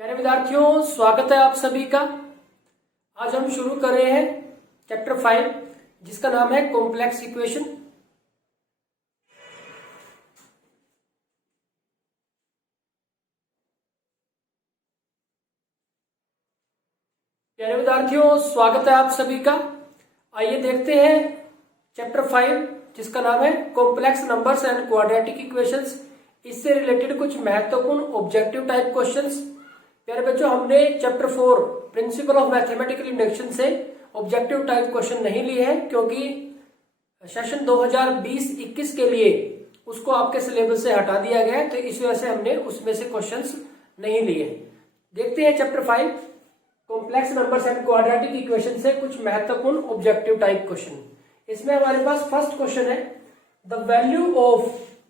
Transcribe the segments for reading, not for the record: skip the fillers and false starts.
प्यारे विद्यार्थियों, स्वागत है आप सभी का। आज हम शुरू कर रहे हैं चैप्टर 5 जिसका नाम है कॉम्प्लेक्स इक्वेशन। प्यारे विद्यार्थियों, स्वागत है आप सभी का। आइए देखते हैं चैप्टर 5 जिसका नाम है complex numbers and quadratic equations. इससे रिलेटेड कुछ महत्वपूर्ण ऑब्जेक्टिव टाइप क्वेश्चंस। प्यारे बच्चों, हमने chapter 4 principle of mathematical induction से ऑब्जेक्टिव टाइप क्वेश्चन नहीं लिए हैं क्योंकि सेशन 2020-21 के लिए उसको आपके सिलेबस से हटा दिया गया है, तो इस वजह से हमने उसमें से क्वेश्चंस नहीं लिए। देखते हैं chapter 5 complex numbers and quadratic equation से कुछ महत्वपूर्ण ऑब्जेक्टिव टाइप क्वेश्चन। इसमें हमारे पास फर्स्ट क्वेश्चन है, द वैल्यू ऑफ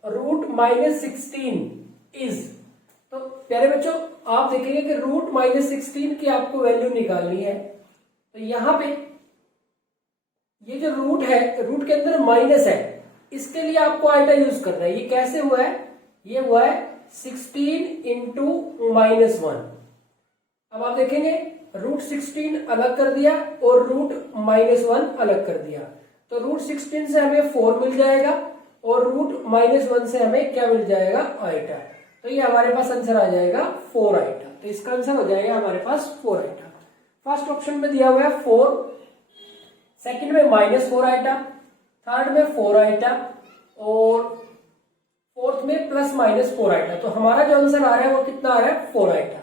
√-16 इज। तो प्यारे बच्चों, आप देखेंगे कि √-16 की आपको वैल्यू निकालनी है। तो यहां पे ये जो रूट है, रूट के अंदर माइनस है, इसके लिए आपको आइटा यूज करना है। ये कैसे हुआ है? ये हुआ है 16 इंटू -1। अब आप देखेंगे √16 अलग कर दिया और √-1 अलग कर दिया, तो √16 से हमें 4 मिल जाएगा और √-1 से हमें क्या मिल जाएगा? आइटा। तो ये हमारे पास आंसर आ जाएगा 4 आइटा। तो इसका आंसर हो जाएगा हमारे पास 4 आइटा। फर्स्ट ऑप्शन में दिया हुआ है 4, सेकंड में -4 आइटा, थर्ड में 4 आइटा और फोर्थ में +-4 आइटा। तो हमारा जो आंसर आ रहा है वो कितना आ रहा है? 4 आइटा।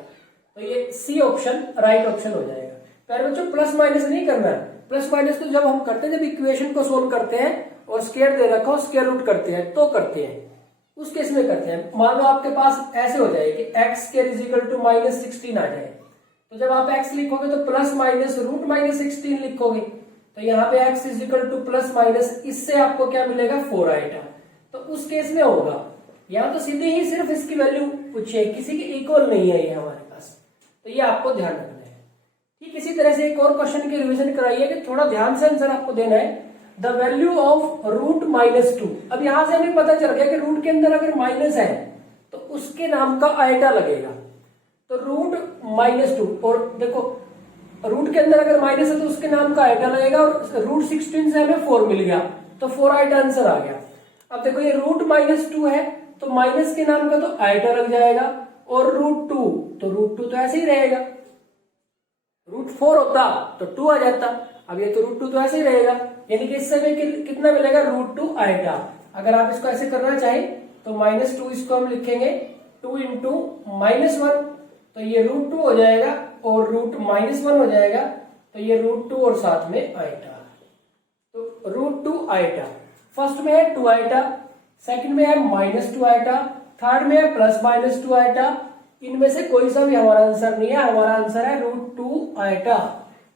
तो ये सी ऑप्शन राइट ऑप्शन हो जाएगा। प्यारे बच्चों, प्लस माइनस नहीं करना है। प्लस माइनस तो जब हम करते हैं, जब इक्वेशन को सोल्व करते हैं और स्क्वायर दे रखा हो, स्क्वायर रूट करते हैं तो करते हैं, उस केस में करते हैं। मान लो आपके पास ऐसे हो जाए कि x² = -16 आ जाए, तो जब आप x लिखोगे तो ±√-16 लिखोगे, तो यहाँ पे x = +- इससे आपको क्या मिलेगा? 4 आइटा। तो उस केस में होगा, यहाँ तो सीधे ही सिर्फ इसकी वैल्यू पूछी है, किसी के इक्वल नहीं है ये हमारे पास, तो ये आपको ध्यान रखना है। ठीक इसी तरह से एक और क्वेश्चन की रिवीजन कराइए कि थोड़ा ध्यान से आंसर आपको देना है। The value of √-2। अब यहां से हमें पता चल गया कि रूट के अंदर अगर माइनस है तो उसके नाम का आइटा लगेगा। तो √-2, और देखो रूट के अंदर अगर माइनस है तो उसके नाम का आइटा लगेगा, और √16 से हमें 4 मिल गया, तो 4 आइटा आंसर आ गया। अब देखो ये √-2 है तो माइनस के नाम का तो आइटा लग जाएगा, और √2 तो √2 तो ऐसे ही रहेगा। √4 होता तो 2 आ जाता, अब ये तो √2 तो ऐसे ही रहेगा, यानी कि इससे हमें कितना मिलेगा? √2 आइटा। अगर आप इसको ऐसे करना चाहें तो -2 इसको हम लिखेंगे 2 इंटू -1, तो ये √2 हो जाएगा और √-1 हो जाएगा, तो ये √2 और साथ में आइटा। तो √2 आइटा। फर्स्ट में है 2 आइटा, सेकंड में है -2 आइटा, थर्ड में है +-2 आइटा। इनमें से कोई सा भी हमारा आंसर नहीं है, हमारा आंसर है √2 आइटा।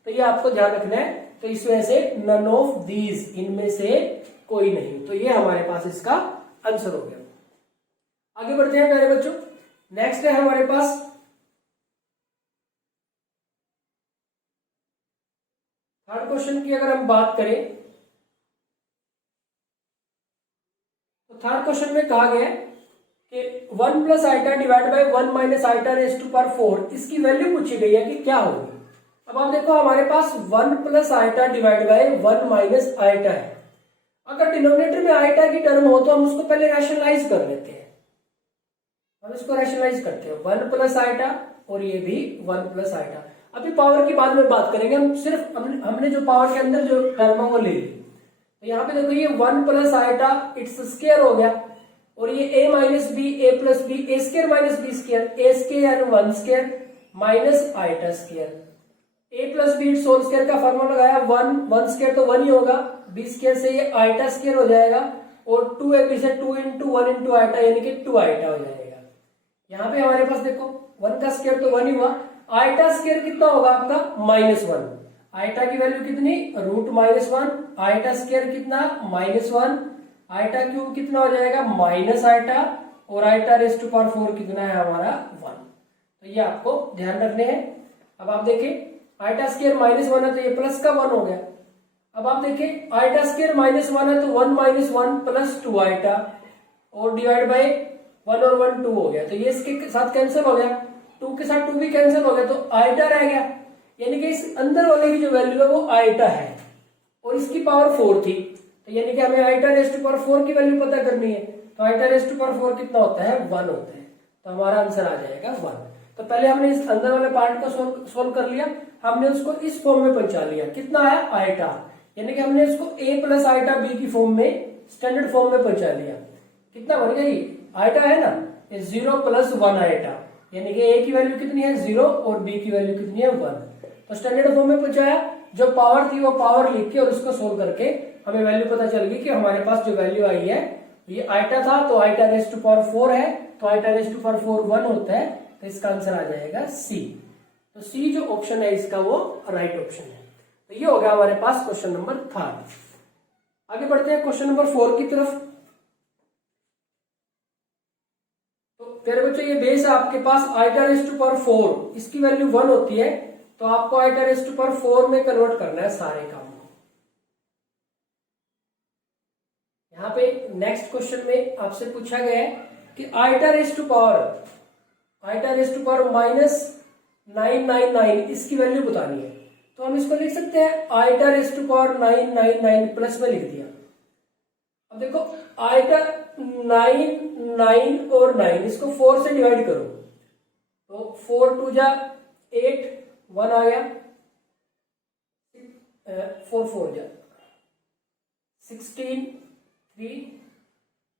तो ये आपको ध्यान रखना है। तो इस वजह से नन ऑफ दीज, इनमें से कोई नहीं, तो ये हमारे पास इसका आंसर हो गया। आगे बढ़ते हैं प्यारे बच्चों। नेक्स्ट है हमारे पास थर्ड क्वेश्चन की अगर हम बात करें तो थर्ड क्वेश्चन में कहा गया है कि 1 + iota divide by 1 - iota raise to power 4, इसकी वैल्यू पूछी गई है कि क्या होगी। अब आप देखो हमारे पास 1 + आइटा डिवाइड बाई 1 - आइटा है। अगर डिनोमिनेटर में आइटा की टर्म हो तो हम उसको पहले रैशनलाइज कर लेते हैं। हम इसको रैशनलाइज करते हैं, 1 + आइटा और ये भी 1 + आइटा। अभी पावर की बाद में बात करेंगे, हम सिर्फ हमने जो पावर के अंदर जो टर्म है वो ले ली। तो यहाँ पे देखो ये 1 + आइटा इट्स स्क्वायर हो गया, और ये a - b, a + b, a² - b², a² यानी 1² - iota square, a + b it's whole square का फॉर्मूला लगाया, 1² तो 1 ही होगा, b² से ये आइटा स्क्वायर हो जाएगा, और 2ab से 2 इंटू 1 इंटू आइटा यानी कि 2 आइटा हो जाएगा। यहाँ पे हमारे पास देखो 1 का स्क्वायर तो 1 ही हुआ, आइटा स्क्वायर कितना होगा आपका? -1। आइटा की वैल्यू कितनी? √-1, आइटा स्क्वायर कितना? -1, आइटा क्यूब कितना हो जाएगा? -आइटा, और आइटा रेज़ टू पावर 4 कितना है हमारा? 1। तो ये आपको ध्यान रखने हैं। अब आप देखिए आइटा स्क्वायर -1 है तो ये प्लस का 1 हो गया। अब आप देखिए आइटा स्क्वायर -1 है तो 1 - 1 + 2 आइटा, और डिवाइड बाई 1 और 1 2 हो गया, तो ये इसके साथ कैंसिल हो गया। 2 के साथ 2 भी कैंसिल हो गया तो आइटा रह गया, यानी कि इस अंदर वाले की जो वैल्यू है वो आइटा है और इसकी पावर 4 थी, तो यानी कि हमें आइटा रेस्ट टू पावर 4 की वैल्यू पता करनी है। तो आइटा रेस्ट टू पावर 4 कितना होता है, 1 होता है, तो हमारा आंसर आ जाएगा 1। तो पहले हमने इस अंदर वाले पार्ट को सोल्व कर लिया, हमने उसको इस फॉर्म में पहुंचा लिया, कितना आया आइटा, यानी कि हमने इसको a प्लस आइटा b की फॉर्म में स्टैंडर्ड फॉर्म में पहुंचा लिया। कितना बन गया ये आइटा है ना, ये 0 प्लस 1 आइटा, यानी कि a की वैल्यू कितनी है 0 और b की वैल्यू कितनी है 1। तो स्टैंडर्ड फॉर्म में पहुंचाया, जो पावर थी वो पावर लिख के और उसको सोल्व करके हमें वैल्यू पता चल गई कि हमारे पास जो वैल्यू आई है ये आइटा था, तो आइटा रेस्ट टू पावर 4 है, तो आइटा रेस्ट टू पावर 4 1 होता है, तो इसका आंसर आ जाएगा सी। तो सी जो ऑप्शन है इसका वो राइट ऑप्शन है। तो ये हो गया हमारे पास क्वेश्चन नंबर 3। आगे बढ़ते हैं क्वेश्चन नंबर 4 की तरफ। तो प्यारे बच्चों ये बेस है आपके पास आइटा रेस्ट टू पावर 4, इसकी वैल्यू 1 होती है, तो आपको आइटा रेस्ट टू पावर 4 में कन्वर्ट करना है सारे काम। यहाँ पे नेक्स्ट क्वेश्चन में आपसे पूछा गया है कि आइटा रेस्ट टू पावर -999 इसकी वैल्यू बतानी है, तो हम इसको लिख सकते हैं iota rest to power 999 plus में लिख दिया। अब देखो आइटा 9 9 और 9 इसको 4 से डिवाइड करो, तो 4 2 जा 8 1 आ गया, 4 4 जा 16 3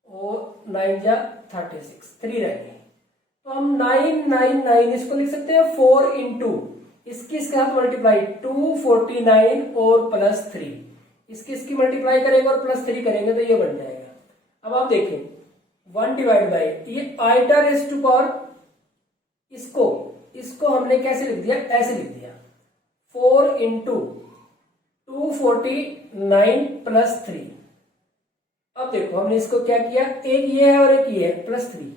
और 9 जा 36 3 रह गए। तो हम 999 इसको लिख सकते हैं 4 इंटू इसके साथ मल्टीप्लाई 249 और प्लस 3, इसकी मल्टीप्लाई करेंगे और प्लस 3 करेंगे तो ये बन जाएगा। अब आप देखें 1 डिवाइड बाई ये आइटा रेस्ट टू पावर, इसको हमने कैसे लिख दिया, ऐसे लिख दिया 4 इंटू 249 प्लस 3। अब देखो हमने इसको क्या किया, एक ये है और एक ये है प्लस 3।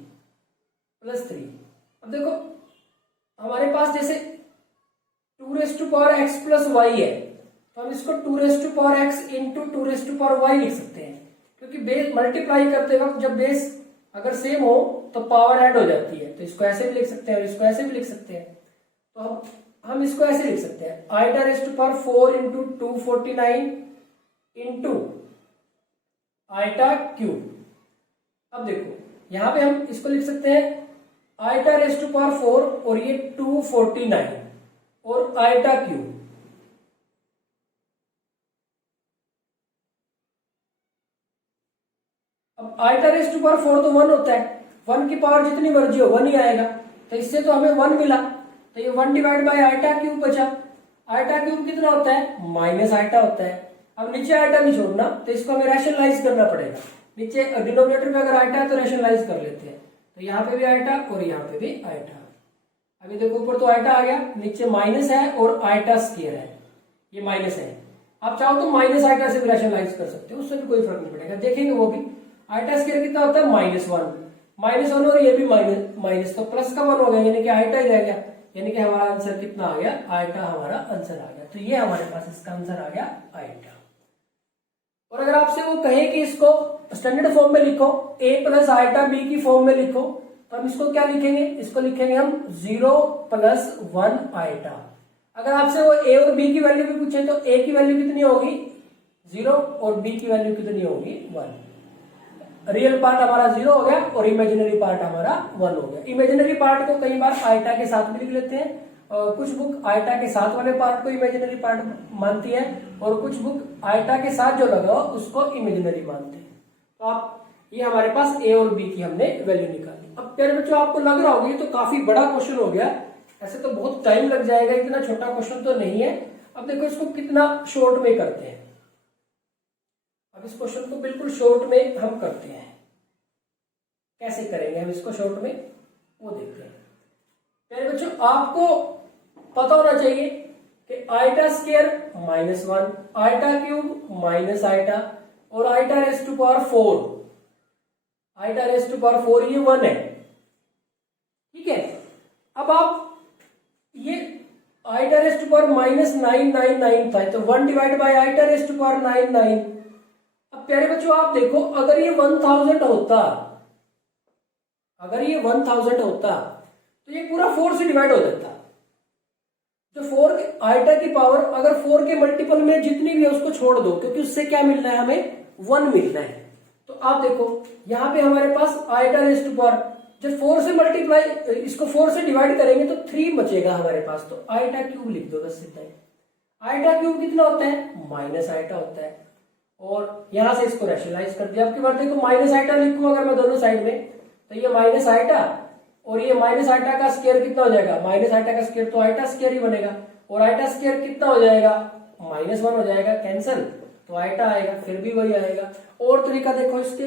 अब देखो हमारे पास जैसे 2 raise to power x plus y है, तो हम इसको 2 raise to power x into 2 raise to power y लिख सकते हैं, क्योंकि बेस मल्टीप्लाई करते वक्त जब बेस अगर सेम हो तो पावर ऐड हो जाती है, तो इसको ऐसे भी लिख सकते हैं और इसको ऐसे भी लिख सकते हैं। तो हम इसको ऐसे लिख सकते हैं iota rest to power 4 into 249 into iota cube. अब देखो यहां पे हम इसको लिख सकते हैं आइटा रेस्ट टू पावर 4 और ये 249 और आइटा क्यूब। अब आइटा रेस्ट टू पावर 4 तो 1 होता है, 1 की पावर जितनी मर्जी हो 1 ही आएगा, तो इससे तो हमें 1 मिला, तो ये 1 डिवाइड बाय आइटा क्यूब बचा। आइटा क्यूब कितना होता है, माइनस आइटा होता है। अब नीचे आइटा नहीं छोड़ना, तो इसको हमें रैशनलाइज करना पड़ेगा, नीचे डिनोमिनेटर में अगर आइटा है तो रैशनलाइज कर लेते हैं, तो यहाँ पे भी आइटा और यहाँ पे भी आइटा। अभी देखो ऊपर तो आइटा आ गया, नीचे माइनस है और आइटा स्क्वायर है, ये माइनस है। आप चाहो तो माइनस आइटा से भी रैशनलाइज कर सकते हो, उससे भी कोई फर्क नहीं पड़ेगा, देखेंगे वो भी। आइटा स्क्वायर कितना होता है, -1 और ये भी माइनस, तो प्लस का 1 हो गया, यानी कि आइटा ही रह गया, यानी कि हमारा आंसर कितना आ गया, आइटा हमारा आंसर आ गया। तो ये हमारे पास इसका आंसर आ गया आइटा। और अगर आपसे वो कहे कि इसको स्टैंडर्ड फॉर्म में लिखो, a प्लस आइटा b की फॉर्म में लिखो, तो हम इसको क्या लिखेंगे, इसको लिखेंगे हम 0 प्लस 1 आइटा। अगर आपसे वो a और b की वैल्यू भी पूछे तो a की वैल्यू कितनी होगी 0 और b की वैल्यू कितनी होगी 1। रियल पार्ट हमारा 0 हो गया और इमेजिनरी पार्ट हमारा 1 हो गया। इमेजिनरी पार्ट को कई बार आइटा के साथ भी लिख लेते हैं, कुछ बुक आइटा के साथ वाले पार्ट को इमेजिनरी पार्ट मानती है और कुछ बुक आइटा के साथ जो लगा हो उसको इमेजिनरी मानते हैं। तो आप ये हमारे पास a और b की हमने वैल्यू निकाली। अब प्यारे बच्चों आपको लग रहा होगा ये तो काफी बड़ा क्वेश्चन हो गया, ऐसे तो बहुत टाइम लग जाएगा, इतना छोटा क्वेश्चन तो नहीं है। अब देखो इसको कितना शॉर्ट में करते हैं। अब इस क्वेश्चन को बिल्कुल शॉर्ट में हम करते हैं, कैसे करेंगे हम इसको शॉर्ट में वो देखते हैं। प्यारे बच्चों आपको पता होना चाहिए कि iota square -1, iota cube minus iota और iota rest to power 4, iota rest to power 4 ये 1 है, ठीक है। अब आप ये आइटा रेस्ट टू पावर -999 था, तो 1 divide by iota rest to power 99। अब प्यारे बच्चों आप देखो अगर ये 1000 होता, अगर ये 1000 होता तो ये पूरा 4 से डिवाइड हो जाता। जो 4 आइटा की पावर अगर 4 के मल्टीपल में जितनी भी है उसको छोड़ दो, क्योंकि उससे क्या मिल रहा है हमें 1 मिल रहा है। तो आप देखो यहाँ पे हमारे पास आइटा रेज़ टू पावर, जब 4 से मल्टीप्लाई इसको 4 से डिवाइड करेंगे तो 3 बचेगा हमारे पास। तो आइटा क्यूब लिख दो बस सीधा ही। आइटा क्यूब कितना होता है? माइनस आइटा होता है। और यहां से इसको रैशनलाइज कर दिया। आपकी बात देखो माइनस आइटा लिखूं अगर मैं दोनों साइड में, तो ये माइनस आइटा और ये माइनस आइटा का स्क्वायर कितना हो जाएगा? माइनस आइटा का स्क्वायर तो आइटा स्क्वायर ही बनेगा। और आइटा स्क्वायर कितना हो जाएगा? -1 हो जाएगा, कैंसल, तो आइटा आएगा, फिर भी वही आएगा। और तरीका देखो इसके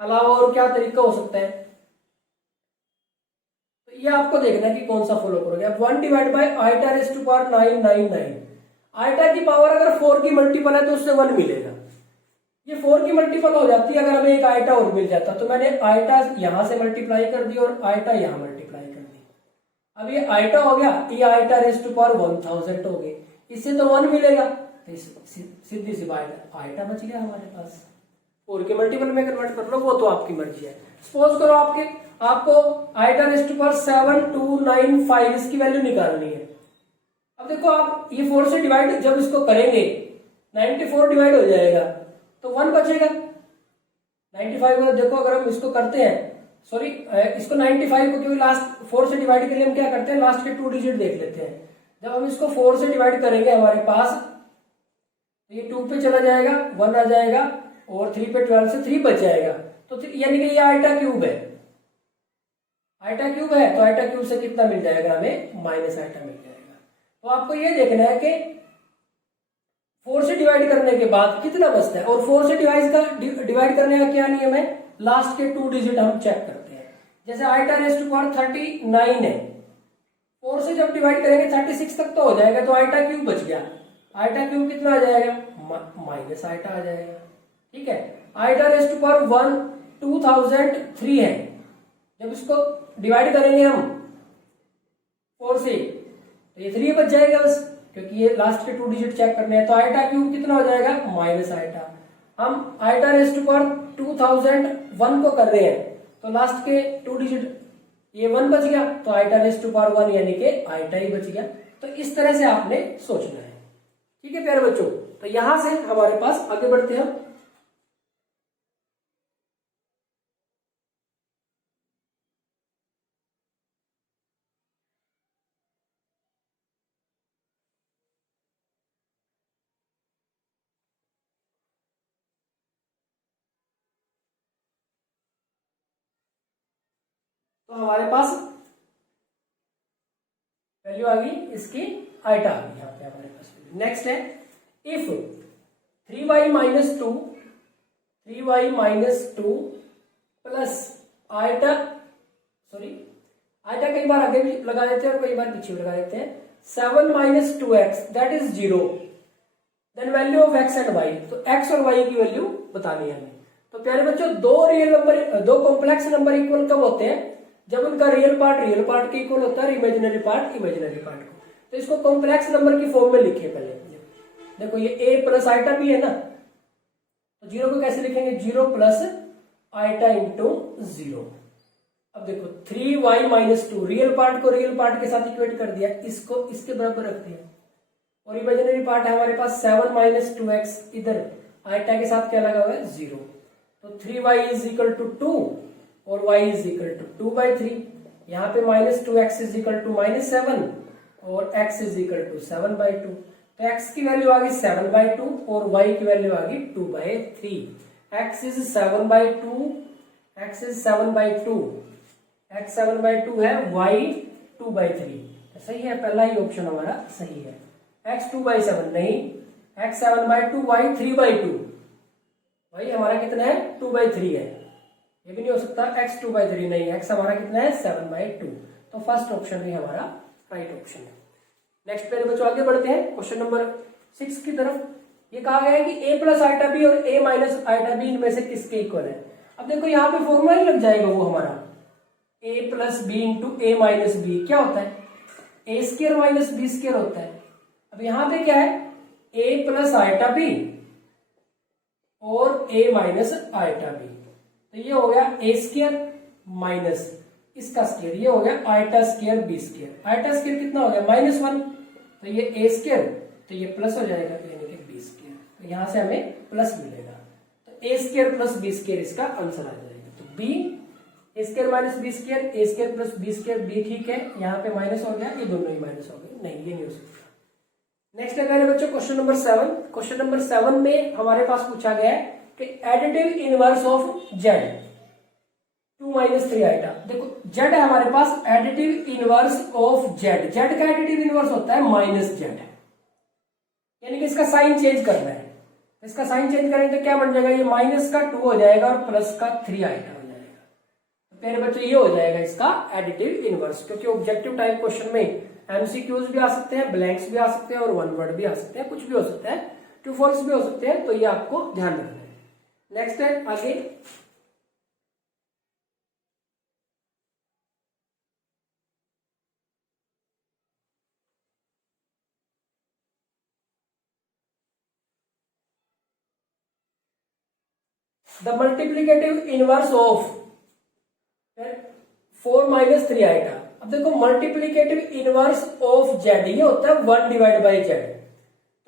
अलावा और क्या तरीका हो सकता है, तो ये आपको देखना है कि कौन सा फॉलो करोगे। अब 1 divide by iota raise to power 999। Iota की पावर अगर 4 की मल्टीपल है तो उससे 1 मिलेगा। ये 4 की मल्टीपल हो जाती है अगर हमें एक आइटा और मिल जाता। तो मैंने आइटा यहां से मल्टीप्लाई कर दी और आइटा यहां मल्टीप्लाई कर दी। अब ये आइटा हो गया, ये आइटा रेज़ टू पावर 1000 हो गई, इससे तो 1 मिलेगा, तो सीधी सी बात आइटा बच गया हमारे पास। 4 के मल्टीपल में कन्वर्ट कर लो, वो तो आपकी मर्जी है। सपोज करो आपको आइटा रेज़ टू पावर 7295 इसकी वैल्यू निकालनी है। अब देखो आप ये 4 से डिवाइड जब इसको करेंगे 94 डिवाइड हो जाएगा तो 1 बचेगा। 95 को देखो अगर हम इसको करते हैं, सॉरी इसको 95 को, क्योंकि लास्ट 4 से डिवाइड के लिए हम क्या करते हैं, लास्ट के 2 डिजिट देख लेते हैं। जब हम इसको 4 से डिवाइड करेंगे हमारे पास तो ये 2 पे चला जाएगा, 1 आ जाएगा, और 3 पे 12 से 3 बच जाएगा। तो यानी कि ये आइटा क्यूब है। आइटा क्यूब है तो आइटा क्यूब से कितना मिल जाएगा हमें? माइनस आइटा मिल जाएगा। तो आपको ये देखना है कि 4 से डिवाइड करने के बाद कितना बचता है, और 4 से डिवाइड करने का क्या नियम है, लास्ट के 2 डिजिट हम चेक करते हैं। जैसे आइटा रेज़ टू पावर 39 है, 4 से जब डिवाइड करेंगे 36 तक तो हो जाएगा, तो आइटा क्यूब बच गया। आइटा क्यूब कितना आ जाएगा? माइनस आइटा आ जाएगा। ठीक है। आइटा रेज़ टू पावर 2003 है, जब इसको डिवाइड करेंगे हम 4 से तो ये 3 बच जाएगा बस, क्योंकि ये लास्ट के 2 डिजिट चेक करने हैं। तो आइटा क्यूब कितना हो जाएगा? Minus iota. हम आइटा रेज़ टू पावर 2001 को कर रहे हैं तो लास्ट के 2 डिजिट ये 1 बच गया, तो आइटा रेज़ टू पावर 1 यानी कि आइटा ही बच गया। तो इस तरह से आपने सोचना है। ठीक है प्यारे बच्चों, तो यहां से हमारे पास आगे बढ़ते हैं। तो हमारे पास वैल्यू आ गई इसकी, आइटा आ गई यहाँ पे हमारे पास। नेक्स्ट है if 3y minus 2 plus iota, sorry iota कई बार आगे भी लगा देते हैं और कई बार पीछे भी लगा देते हैं। 7 minus 2x that is 0, then value of x and y। तो x और y की वैल्यू बतानी है हमें। तो प्यारे बच्चों दो कॉम्प्लेक्स नंबर इक्वल कब होते हैं? जब उनका रियल पार्ट के इक्वल होता है और इमेजिनरी पार्ट को। तो इसको कॉम्प्लेक्स नंबर की फॉर्म में लिखिए पहले। देखो ये a प्लस आइटा भी है ना, तो 0 को कैसे लिखेंगे? 0 प्लस आइटा इंटू 0। अब देखो 3y माइनस 2 रियल पार्ट को रियल पार्ट के साथ इक्वेट कर दिया, इसको इसके बराबर रख दिया, और इमेजिनरी पार्ट है हमारे पास 7 माइनस 2x, इधर आइटा के साथ क्या लगा हुआ है? 0। तो 3y इज इक्वल टू 2 और y इज इक्वल टू 2/3। यहाँ पे minus 2x is equal to -7 और x इज इक्वल टू 7/2। तो x की वैल्यू आ गई 7/2 और y की वैल्यू आ गई 2/3। x is 7/2, x is 7/2, x 7/2 है, y 2/3। तो सही है, पहला ही ऑप्शन हमारा सही है। x 2/7 नहीं, x 7/2, y 3/2। भाई हमारा कितना है? 2/3 है। ये भी नहीं हो सकता x 2/3 नहीं, x हमारा कितना है? 7/2। तो फर्स्ट ऑप्शन भी हमारा राइट ऑप्शन है। नेक्स्ट मेरे बच्चों आगे बढ़ते हैं क्वेश्चन नंबर 6 की तरफ। ये कहा गया है कि a प्लस आइटा बी और a माइनस आइटा बी इनमें से किसके इक्वल है। अब देखो यहाँ पे फॉर्मूला ही लग जाएगा वो हमारा, a plus b into a minus b क्या होता है? a square minus B square होता है। अब यहाँ पे क्या है? a प्लस आइटा बी और a माइनस आइटा बी, तो ये हो गया a स्क्वायर माइनस इसका स्क्वायर, ये हो गया iota square b square. Iota square कितना हो गया -1, तो ये ए स्क्वायर, तो ये प्लस हो जाएगा यानी कि बी स्क्वायर। तो यहां से हमें प्लस मिलेगा, तो A square plus B square इसका आंसर आ जाएगा। तो B A square minus B square, A square plus B square, B ठीक है, यहाँ पे माइनस हो गया, ये दोनों ही माइनस हो गए, नहीं ये नहीं हो सकता। नेक्स्ट है बच्चों क्वेश्चन नंबर 7। क्वेश्चन नंबर 7 में हमारे पास पूछा गया है कि additive inverse of Z 2 - 3 iota. देखो जेड है हमारे पास, additive inverse of Z, Z का एडिटिव इनवर्स होता है माइनस जेड, यानी कि इसका साइन चेंज करना है। इसका साइन चेंज करेंगे तो क्या बन जाएगा, ये माइनस का 2 हो जाएगा और प्लस का 3 आइटा हो जाएगा। तो प्यारे बच्चों ये हो जाएगा इसका एडिटिव इनवर्स, क्योंकि ऑब्जेक्टिव टाइप क्वेश्चन में एमसीक्यूज भी आ सकते हैं, ब्लैंक्स भी आ सकते हैं और वन वर्ड भी आ सकते हैं, कुछ भी हो सकता है, ट्रू फॉल्स भी हो सकते हैं, तो ये आपको ध्यान रखना है। नेक्स्ट है आगे, the multiplicative inverse of 4 - 3 iota. अब देखो मल्टीप्लीकेटिव इनवर्स ऑफ जेड ये होता है 1/z।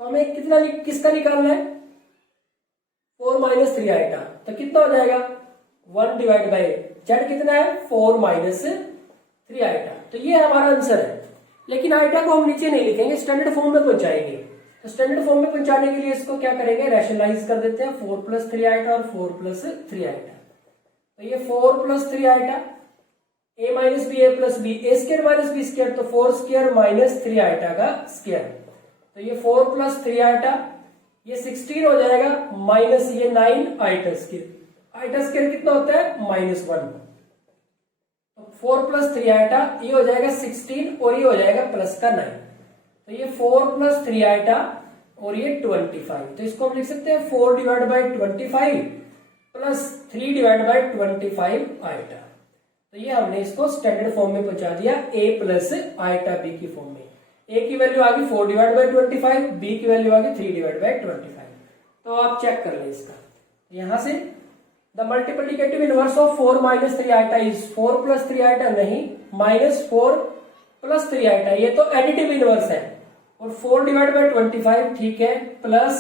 तो हमें कितना किसका निकालना है, 4 - 3 आइटा, तो कितना हो जाएगा 1/z कितना है 4 - 3 आइटा। तो ये हमारा आंसर है, लेकिन आइटा को हम नीचे नहीं लिखेंगे, स्टैंडर्ड फॉर्म में पहुंचाएंगे। तो स्टैंडर्ड फॉर्म में पहुंचाने के लिए इसको क्या करेंगे, रैशनलाइज कर देते हैं, 4 + 3 आइटा और 4 + 3 आइटा। तो ये 4 + 3 iota, a - b a + b, a square - b square, तो 4 स्क्वायर - 3 आइटा का स्क्वायर। तो ये 4 + 3 आइटा, ये 16 हो जाएगा, माइनस ये 9 आइटा स्क्वायर। आइटा स्क्वायर कितना होता है -1। तो 4 + 3 आइटा ये हो जाएगा 16 और ये हो जाएगा प्लस का 9। तो ये 4 + 3 आइटा और ये 25। तो इसको हम लिख सकते हैं 4/25 प्लस 3/25 आइटा। तो ये हमने इसको स्टैंडर्ड फॉर्म में पहुंचा दिया, a + आइटा b की फॉर्म में। a की वैल्यू आ गई 4/25, b की वैल्यू आ गई 3/25। तो आप चेक कर लें इसका, यहां से the multiplicative inverse of 4 - 3 iota is 4 + 3 iota नहीं, -4 + 3 आइटा, ये तो एडिटिव इनवर्स है, और 4/25 ठीक है, प्लस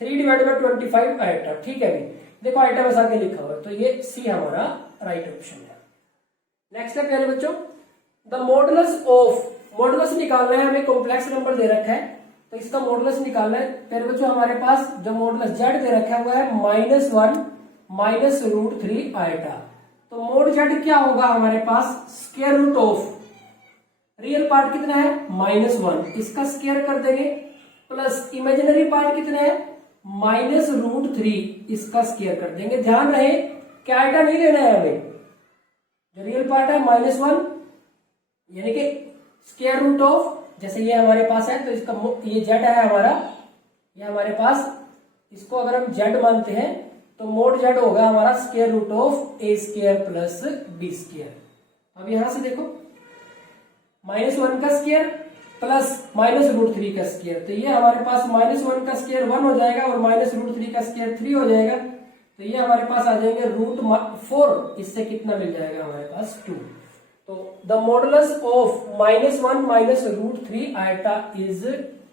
3/25 आइटा ठीक है। भी देखो आइटा बस आके लिखा हुआ है, तो ये सी हमारा राइट ऑप्शन है। नेक्स्ट है प्यारे बच्चों, द मॉडुलस ऑफ, मॉडुलस निकालना है हमें, कॉम्प्लेक्स नंबर दे रखा है, तो इसका मॉडुलस निकालना है। प्यारे बच्चों हमारे पास जो मॉडुलस जेड दे रखा हुआ है -1 - √3 आइटा। तो मोड जेड क्या होगा हमारे पास, square root of, real part कितना है -1, इसका स्क्वायर कर देंगे, प्लस इमेजिनरी पार्ट कितना है -√3, इसका स्क्वायर कर देंगे। ध्यान रहे क्या आइटा नहीं लेना है हमें, जो रियल पार्ट है -1 यानी कि स्क्वायर रूट ऑफ, जैसे ये हमारे पास है तो इसका ये जेड है हमारा, ये हमारे पास, इसको अगर हम जेड मानते हैं तो मोड जेड होगा हमारा square root of a² plus b²। अब यहां से देखो -1 का स्क्वायर प्लस -√3 का स्क्वायर, तो ये हमारे पास -1 का स्क्वायर 1 हो जाएगा और -√3 का स्क्वायर 3 हो जाएगा। तो ये हमारे पास आ जाएंगे √4, इससे कितना मिल जाएगा हमारे पास 2। तो the modulus of -1 - √3 iota is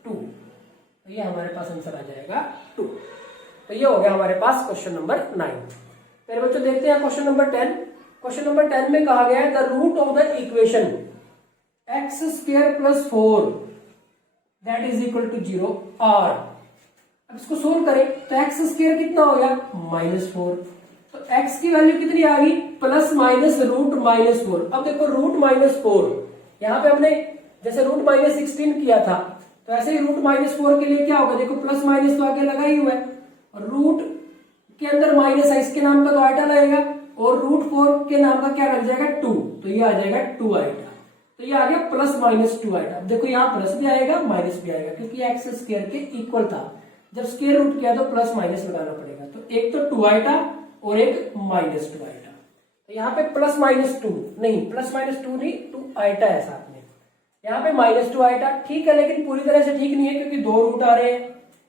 2। तो ये हमारे पास आंसर आ जाएगा 2। तो ये हो गया हमारे पास क्वेश्चन नंबर 9। फिर बच्चों देखते हैं क्वेश्चन नंबर 10। क्वेश्चन नंबर 10 में कहा गया है the root of the equation x² + 4 that is equal to 0 r। अब इसको सोल्व करें तो x² कितना हो गया -4, तो x की वैल्यू कितनी आ गई ±√-4। अब देखो √-4 यहाँ पे हमने जैसे √-16 किया था, तो ऐसे ही √-4 के लिए क्या होगा, देखो प्लस माइनस तो आगे लगा ही हुआ है, और रूट के अंदर माइनस है, इसके नाम का तो आइटा लगेगा, और √4 के नाम का क्या लग जाएगा 2, तो ये आ जाएगा 2 आइटा। तो ये आ गया +-2 आइटा। अब देखो यहाँ प्लस भी आएगा माइनस भी आएगा, क्योंकि x² के इक्वल था, जब स्क्वायर रूट किया तो प्लस माइनस लगाना पड़ेगा, तो एक तो 2 आइटा और एक -2 आइटा। तो यहाँ पे +-2 नहीं, +-2 नहीं 2 आइटा है साथ में, यहाँ पे -2 आइटा ठीक है, लेकिन पूरी तरह से ठीक नहीं है क्योंकि 2 रूट आ रहे हैं।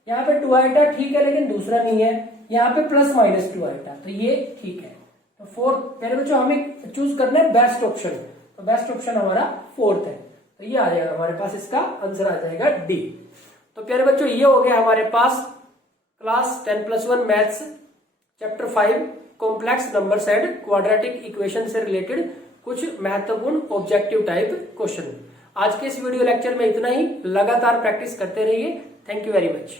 यहाँ पे 2 आइटा ठीक है लेकिन दूसरा नहीं है, यहाँ पे +-2 आइटा, तो ये ठीक है। तो फोर्थ प्यारे बच्चों हमें चूज करना है बेस्ट ऑप्शन, तो बेस्ट ऑप्शन हमारा फोर्थ है, तो ये आ जाएगा हमारे पास, इसका आंसर आ जाएगा डी। तो प्यारे बच्चों ये हो गया हमारे पास class 10+1 maths chapter 5 complex numbers and quadratic equation से रिलेटेड कुछ महत्वपूर्ण ऑब्जेक्टिव टाइप क्वेश्चन। आज के इस वीडियो लेक्चर में इतना ही, लगातार प्रैक्टिस करते रहिए। Thank you very much.